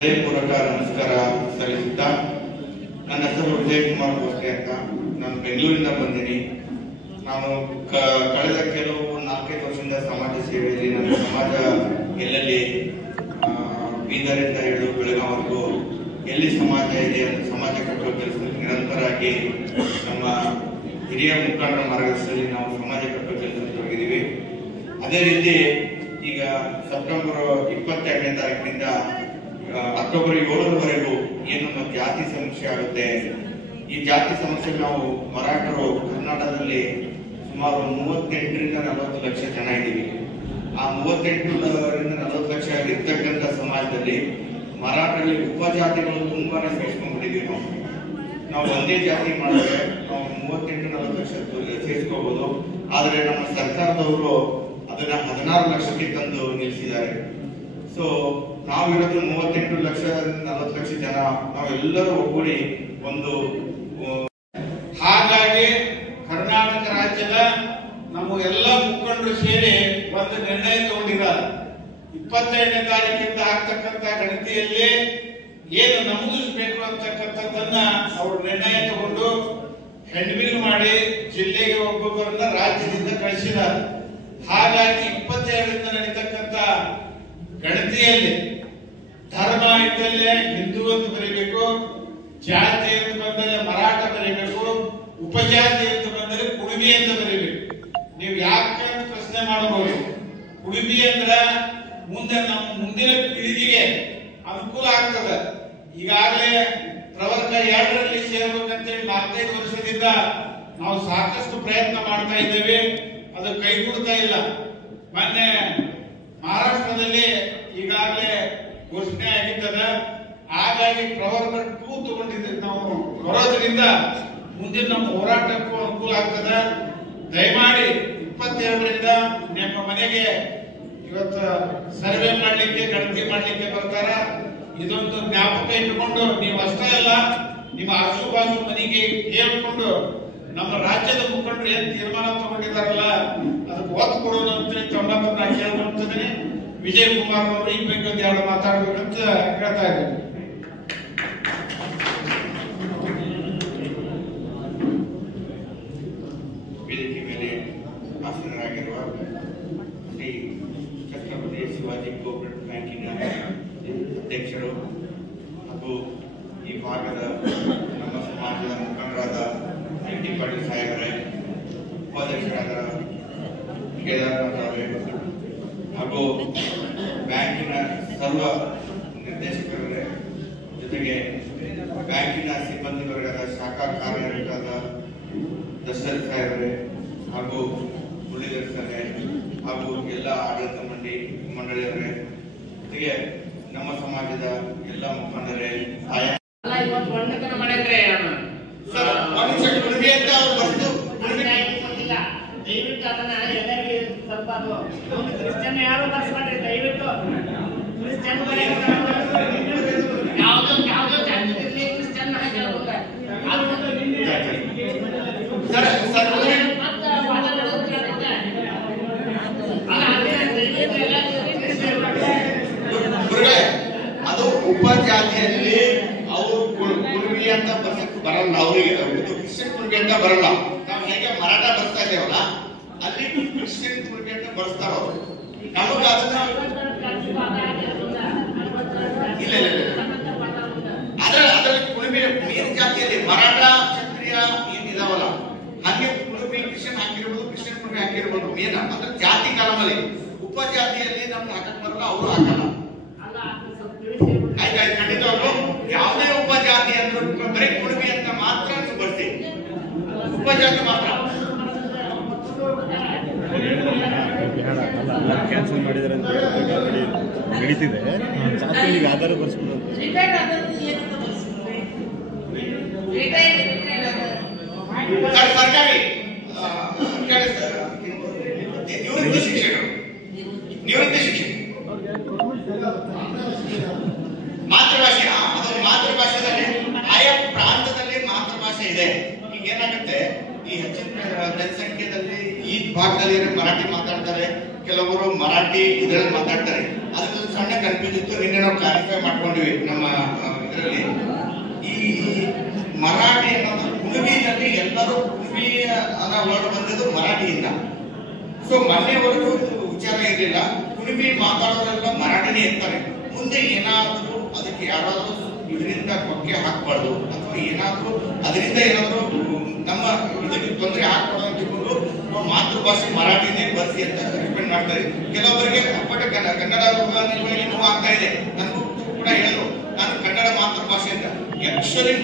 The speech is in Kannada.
ಹೃದಯಪೂರ್ವಕ ನಮಸ್ಕಾರ ಸಲ್ಲಿಸುತ್ತಾ ನನ್ನ ಹೆಸರು ವಿಜಯ್ ಕುಮಾರ್ ಗೋಸ್ಕೆ ಅಂತ. ನಾನು ಬೆಂಗಳೂರಿಂದ ಬಂದಿನಿ. ನಾನು ಕಳೆದ ಕೆಲವು 4-5 ವರ್ಷದಿಂದ ಸಮಾಜ ಸೇವೆಯಲ್ಲಿ ನಮ್ಮ ಸಮಾಜ ಎಲ್ಲೆಲ್ಲಿ ಬೀದರಿಂದ ಹಿಡಿದು ಬೆಳಗಾವರೆಗೂ ಎಲ್ಲಿ ಸಮಾಜ ಇದೆ ಅಂತ ಸಮಾಜ ಕಟ್ಟುವ ಕೆಲಸದಲ್ಲಿ ನಿರಂತರವಾಗಿ ನಮ್ಮ ಹಿರಿಯ ಮುಖಂಡರ ಮಾರ್ಗದರ್ಶನದಲ್ಲಿ ನಾವು ಸಮಾಜ ಕಟ್ಟುವ ಕೆಲಸದಲ್ಲಿ ತೊಡಗಿದ್ದೀವಿ. ಅದೇ ರೀತಿ ಈಗ ಸೆಪ್ಟೆಂಬರ್ 22ನೇ ತಾರೀಕಿನಿಂದ ಅಕ್ಟೋಬರ್ 7ರವರೆಗೂ ಏನು ನಮ್ಮ ಜಾತಿ ಸಮೀಕ್ಷೆ ಆಗುತ್ತೆ. ಈ ಜಾತಿ ಸಮೀಕ್ಷೆ ನಾವು ಮರಾಠರು ಕರ್ನಾಟಕದಲ್ಲಿ ಸುಮಾರು 38ರಿಂದ 40 ಲಕ್ಷ ಜನ ಇದ್ದೀವಿ. ಆ 38ರಿಂದ 40 ಲಕ್ಷ ಇರ್ತಕ್ಕಂಥ ಸಮಾಜದಲ್ಲಿ ಮರಾಠರಲ್ಲಿ ಉಪಜಾತಿಗಳು ತುಂಬಾನೇ ಸೇರಿಸ್ಕೊಂಡ್ಬಿಟ್ಟಿದ್ದೀವಿ. ನಾವು ಒಂದೇ ಜಾತಿ ಮಾಡಿದ್ರೆ ನಾವು 38-40 ಲಕ್ಷ ಸೇರಿಸ್ಕೋಬಹುದು. ಆದರೆ ನಮ್ಮ ಸರ್ಕಾರದವರು ಅದನ್ನ 16 ಲಕ್ಷಕ್ಕೆ ತಂದು ನಿಲ್ಲಿಸಿದ್ದಾರೆ. ಸೊ ನಾವಿರೋದು 38 ಲಕ್ಷ 40 ಲಕ್ಷ ಜನ, ನಾವೆಲ್ಲರೂ ಒಗ್ಗೂಡಿ ಒಂದು. ಹಾಗಾಗಿ ಕರ್ನಾಟಕ ರಾಜ್ಯದ ನಮ್ಮ ಎಲ್ಲ ಮುಖಂಡರು ಸೇರಿ ಒಂದು ನಿರ್ಣಯ ತಗೊಂಡಿದ್ದಾರೆ. 22ನೇ ತಾರೀಕಿಂದ ಆಗ್ತಕ್ಕಂಥ ಗಣತಿಯಲ್ಲಿ ಏನು ನಮೂದಿಸಬೇಕು ಅಂತಕ್ಕಂಥದ್ದನ್ನ ಅವರು ನಿರ್ಣಯ ತಗೊಂಡು ಹೆಣ್ಬಿಲ್ ಮಾಡಿ ಜಿಲ್ಲೆಗೆ ಒಬ್ಬೊಬ್ಬರನ್ನ ರಾಜ್ಯದಿಂದ ಕಳಿಸಿದ್ದಾರೆ. ಹಾಗಾಗಿ 22ರಿಂದ ನಡೀತಕ್ಕಂಥ ಗಣತಿಯಲ್ಲಿ ಧರ್ಮ ಇದ್ದಲ್ಲೇ ಹಿಂದೂ ಅಂತ ಬರೀಬೇಕು, ಜಾತಿ ಅಂತ ಬಂದರೆ ಮರಾಠ ಬರೀಬೇಕು, ಉಪಜಾತಿ ಅಂತ ಬಂದರೆ ಕುಡುಬಿ ಅಂತ ಬರೀಬೇಕು. ನೀವು ಯಾಕೆ ಪ್ರಶ್ನೆ ಮಾಡಬಹುದು. ಕುಡುಬಿ ಅಂದ್ರ ಮುಂದೆ ನಮ್ಮ ಮುಂದಿನ ಪೀಳಿಗೆಗೆ ಅನುಕೂಲ ಆಗ್ತದೆ. ಈಗಾಗಲೇ ಪ್ರವರ್ಗ 2ರಲ್ಲಿ ಸೇರ್ಬೇಕಂತೇಳಿ 4-5 ವರ್ಷದಿಂದ ನಾವು ಸಾಕಷ್ಟು ಪ್ರಯತ್ನ ಮಾಡ್ತಾ ಇದ್ದೇವೆ. ಅದು ಕೈಗೂಡ್ತಾ ಇಲ್ಲ. ಮೊನ್ನೆ ಮಹಾರಾಷ್ಟ್ರದಲ್ಲಿ ಈಗಾಗಲೇ ಘೋಷಣೆ ಆಗಿದ್ದದ. ಹಾಗಾಗಿ ಪ್ರವರ್ಗ 2 ತಗೊಂಡಿದ್ದೀವಿ ನಾವು. ಬರೋದ್ರಿಂದ ಮುಂದಿನ ನಮ್ಮ ಹೋರಾಟಕ್ಕೂ ಅನುಕೂಲ ಆಗ್ತದೆ. ದಯಮಾಡಿ 22ರಿಂದ ನಿಮ್ಮ ಮನೆಗೆ ಇವತ್ತು ಸರ್ವೆ ಮಾಡ್ಲಿಕ್ಕೆ ಗಣತಿ ಮಾಡ್ಲಿಕ್ಕೆ ಬರ್ತಾರ. ಇದೊಂದು ಜ್ಞಾಪಕ ಇಟ್ಟುಕೊಂಡು ನೀವು ಅಷ್ಟೇ ಅಲ್ಲ, ನಿಮ್ಮ ಆಜು ಮನೆಗೆ ಹೇಳ್ಕೊಂಡು ನಮ್ಮ ರಾಜ್ಯದ ಮುಖಂಡರು ಏನ್ ತೀರ್ಮಾನ ತಗೊಂಡಿದಾರಲ್ಲ ಅದಕ್ಕೆ ಒತ್ತು ಕೊಡೋದು ಅಂತೇಳಿ ತಮ್ಮನ್ನ ಕೇಳ್ಕೊಂತಿದ್ದೀನಿ. ವಿಜಯ್ ಕುಮಾರ್ ಅವರು ಈ ಬಗ್ಗೆ ಒಂದು 2 ಮಾತಾಡ್ಬೇಕಂತ ಹೇಳ್ತಾ ಇದ್ದೀನಿ. ವೇದಿಕೆ ಮೇಲೆ ಆಸೀನರಾಗಿರುವ ಶ್ರೀ ಛತ್ರಪತಿ ಶಿವಾಜಿ ಕೋಆಪರೇಟಿವ್ ಬ್ಯಾಂಕಿನ ಅಧ್ಯಕ್ಷರು ಹಾಗೂ ಈ ಭಾಗದ ನಮ್ಮ ಸಮಾಜದ ಮುಖಂಡರಾದ ಟಿ ಪಾಟೀಲ್ ಸಾಹೇಬರೇ, ಉಪಾಧ್ಯಕ್ಷರಾದ ಕೇದಾರನಾಥ್ ಅವರೇ ಹಾಗೂ ಬ್ಯಾಂಕಿನ ಸರ್ವ ನಿರ್ದೇಶಕರೇ, ಜೊತೆಗೆ ಬ್ಯಾಂಕಿನ ಸಿಬ್ಬಂದಿ ವರ್ಗದ ಶಾಖಾ ಕಾರ್ಯನಿರತರಾದ ದಶರಥ್ ಸಾಹೇಬರೇ ಹಾಗೂ ಮುರಳೀಧರ್ ಸರ್ ಹಾಗೂ ಎಲ್ಲ ಆಡಳಿತ ಮಂಡಳಿಯವರೇ, ಜೊತೆಗೆ ನಮ್ಮ ಸಮಾಜದ ಎಲ್ಲ ಮುಖಂಡರೇ, ದಯವಿಟ್ಟು ಅದನ್ನ ಎಲ್ಲರಿಗೂ ಸ್ವಲ್ಪ ಕ್ರಿಶ್ಚಿಯನ್ ಯಾರು ಬರ್ಸ್ಕೊಂಡ್ರಿ. ದಯವಿಟ್ಟು ಕ್ರಿಶ್ಚಿಯನ್ ಯಾವ್ದೋ ಕ್ರಿಶ್ಚಿಯನ್ ಅದು ಉಪಜಾತಿಯಲ್ಲಿ ಅವರು ಕುರುಬಿ ಅಂತ ಬರಲ್ಲ, ಅವರಿಗೆ ಕ್ರಿಶ್ಚಿಯನ್ ಕುರುಬಿ ಅಂತ ಬರಲ್ಲ. ನಾವು ಹೇಗೆ ಮರಾಠ ಬರ್ತಾ ಇದ್ದೇವಲ್ಲ ಅಲ್ಲಿ ಕ್ರಿಶ್ಚಿಯನ್ ಕುರುಬಿ ಅಂತ ಬಳಸ್ತಾರ ಅವರು. ನಮಗೆ ಅದನ್ನ ಇಲ್ಲ ಅದರಲ್ಲಿ ಕುರುಬಿ ಮೇನ್ ಜಾತಿಯಲ್ಲಿ ಮರಾಠ ಕ್ಷತ್ರಿಯ ಏನಿದಾವಲ್ಲ ಹಾಗೆ ಕುರುಬಿ ಕ್ರಿಶ್ಚಿಯನ್ ಹಾಕಿರ್ಬೋದು, ಕ್ರಿಶ್ಚಿಯನ್ ಕುರುಬಿ ಹಾಕಿರ್ಬೋದು. ಮೇನ್ ಅಂದ್ರೆ ಜಾತಿ ಕಾಲಮಲ್ಲಿ ಉಪಜಾತಿಯಲ್ಲಿ ನಮ್ಗೆ ಹಾಕಕ್ ಬರಲ್ಲ, ಅವರು ಹಾಕಲ್ಲ. ಆಯ್ತಾಯ್ತು, ಖಂಡಿತವಾಗ್ಲು ಯಾವುದೇ ಉಪಜಾತಿ ಅಂದ್ರೂ ಬರೀ ಕುಡುಬಿ ಅಂತ ಮಾತ್ರ ನೀವು ಬರ್ತೀವಿ, ಉಪಜಾತಿ ಮಾತ್ರ. ಕ್ಯಾನ್ಸಲ್ ಮಾಡಿದಾರೆ ಅಂತ ನಡೀತಿದೆ. ಜಾತಿಗೆ ಆಧಾರ ಬರ್ಸ್ಬಿಡೋದು ಸರ್ಕಾರಿ ನಿವೃತ್ತಿ ಶಿಕ್ಷಕರು ಮಾತೃಭಾಷೆ, ಅದೊಂದು ಮಾತೃಭಾಷೆದಲ್ಲಿ ಆಯಾ ಪ್ರಾಂತದಲ್ಲಿ ಮಾತೃಭಾಷೆ ಇದೆ. ಈಗ ಏನಾಗುತ್ತೆ, ಈ ಹೆಚ್ಚಿನ ಜನಸಂಖ್ಯೆಯಲ್ಲಿ ಈ ಭಾಗದಲ್ಲಿ ಮರಾಠಿ ಮಾತಾಡ್ತಾರೆ, ಕೆಲವರು ಮರಾಠಿ ಇದರಲ್ಲಿ ಮಾತಾಡ್ತಾರೆ. ಅದಕ್ಕೊಂದು ಸಣ್ಣ ಕನ್ಫ್ಯೂಸ್ ಇತ್ತು. ನಿನ್ನೆ ನಾವು ಕ್ಲಾರಿಫೈ ಮಾಡ್ಕೊಂಡಿವಿ ನಮ್ಮ ಇದರಲ್ಲಿ. ಈ ಮರಾಠಿ ಅನ್ನೋದು ಕುಣಬಿನಲ್ಲಿ ಎಲ್ಲರೂ ಕುಣಬಿ ಅನ್ನೋ ವರ್ಡ್ ಬಂದಿದ್ದು ಮರಾಠಿಯಿಂದ. ಸೊ ಮೊನ್ನೆವರೆಗೂ ವಿಚಾರ ಇರಲಿಲ್ಲ. ಕುಣಬಿ ಮಾತಾಡೋರೆಲ್ಲ ಮರಾಠಿನೇ ಇರ್ತಾರೆ. ಮುಂದೆ ಏನಾದರೂ ಅದಕ್ಕೆ ಯಾರಾದರೂ ಇದರಿಂದ ಕೊಕ್ಕೆ ಹಾಕಬಾರ್ದು ಅಥವಾ ಏನಾದರೂ ಅದರಿಂದ ಏನಾದರೂ ನಮ್ಮ ಇದಕ್ಕೆ ತೊಂದರೆ ಹಾಕಬಾರ್ದು ಅಂತ ತಿಳ್ಕೊಂಡು ಮಾತೃಭಾಷೆ ಮರಾಠಿನೇ ಬಳಸಿ ಅಂತ ರಿಕಮೆಂಡ್ ಮಾಡ್ತಾರೆ. ಕೆಲವೊಬ್ಬರಿಗೆ ಅಪ್ಪಟ ಕನ್ನಡ ನಿಲುವಳಿಗೆ ನೋವು ಆಗ್ತಾ ಇದೆ. ನನಗೂ ಕೂಡ ಹೇಳಿದ್ರು ನಾನು ಕನ್ನಡ ಮಾತೃಭಾಷೆ ಅಂತ. ಆಕ್ಚುಲಿ